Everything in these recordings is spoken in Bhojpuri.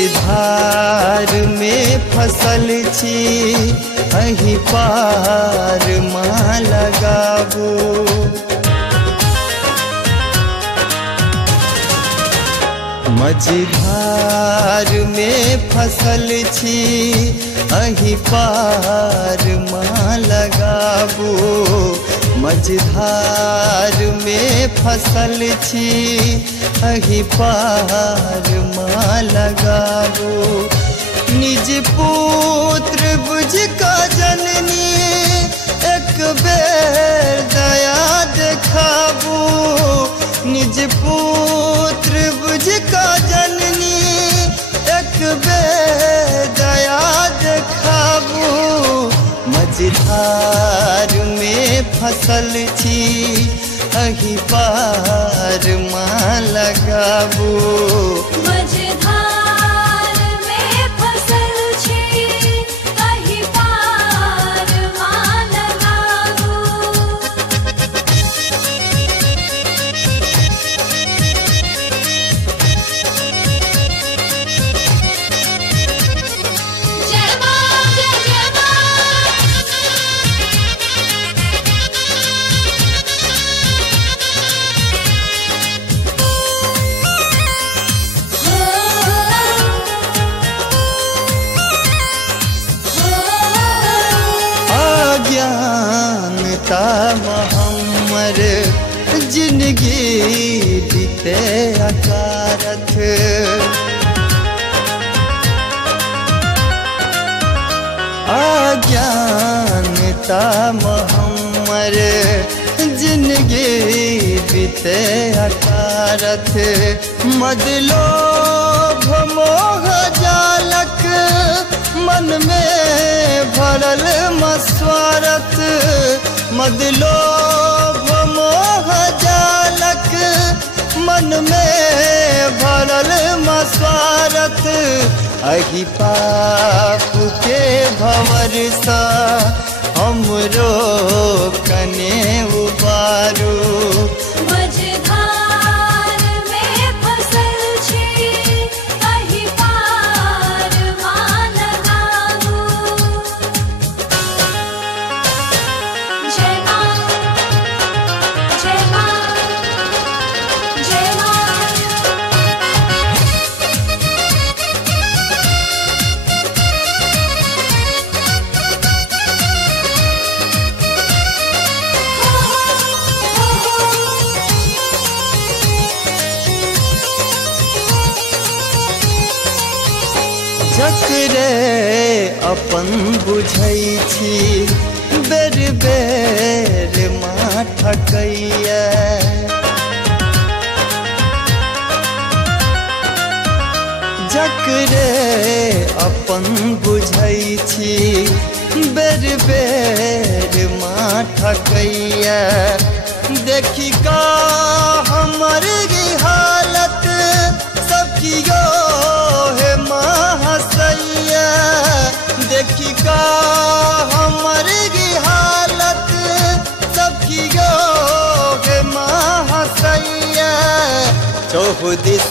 मझधार में फसल छी अही पार माँ लगाबू। मझधार में फसल छी अही पार माँ लगाबू। मझधार में फसल छी अही पार माँ लगाबू। निज पुत्र बुझ का जननी एक बेर दया देखाबू। निज पुत्र बुझ का जननी एक बेर दया देखाबू। मझधार में फसल छी अही पार माँ लगाबू। मझधार में फसल छी अही पार माँ लगाबू। जय माँ जय जय अज्ञानता हमर जिंदगी बीते अकारथ। अज्ञानता हमर जिंदगी बीते अकारथ। मद लोभ मोह जालक मन में भरल मस्वारथ। मद लोभ मोह जालक मन में भरल मस्वारथ। अही पाप के भंवर सा हमरो कने उबारू। मझधार में फसल छी अही पार माँ लगाबू। जय माँ जय माँ जय माँ। जकरे अपन बुझै छी बेर बेर माँ ठकैया। जकरे अपन बुझै छी बेर बेर माँ ठकैया। देखी का हमर हालत सब कियो हे माँ हसैया। देखी का हमर हालत सब कियो हे माँ हसैया। चौदिस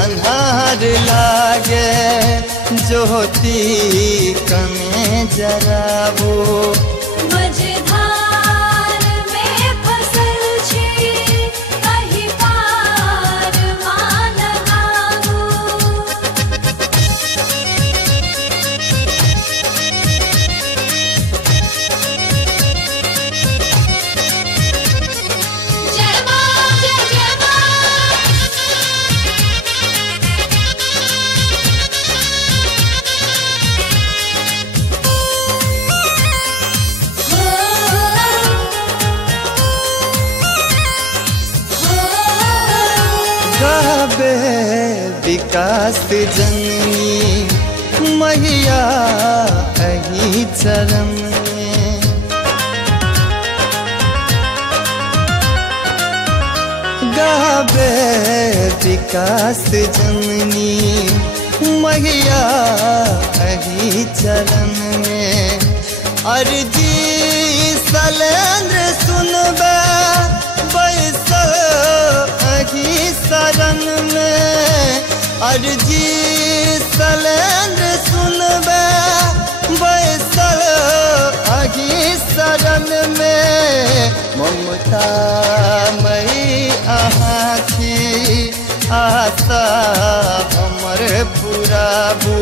अन्हार लागे ज्योति कने जराबू। मझधार में फसल छी अही पार माँ लगाबू। जय माँ जय जय गाबे विकास जननी मैया अही चरण में। गाबे विकास जननी मैया अही चरण में। अर्जी सलेंद्र सुनबे बैसल अही शरण में। अर्जी काबू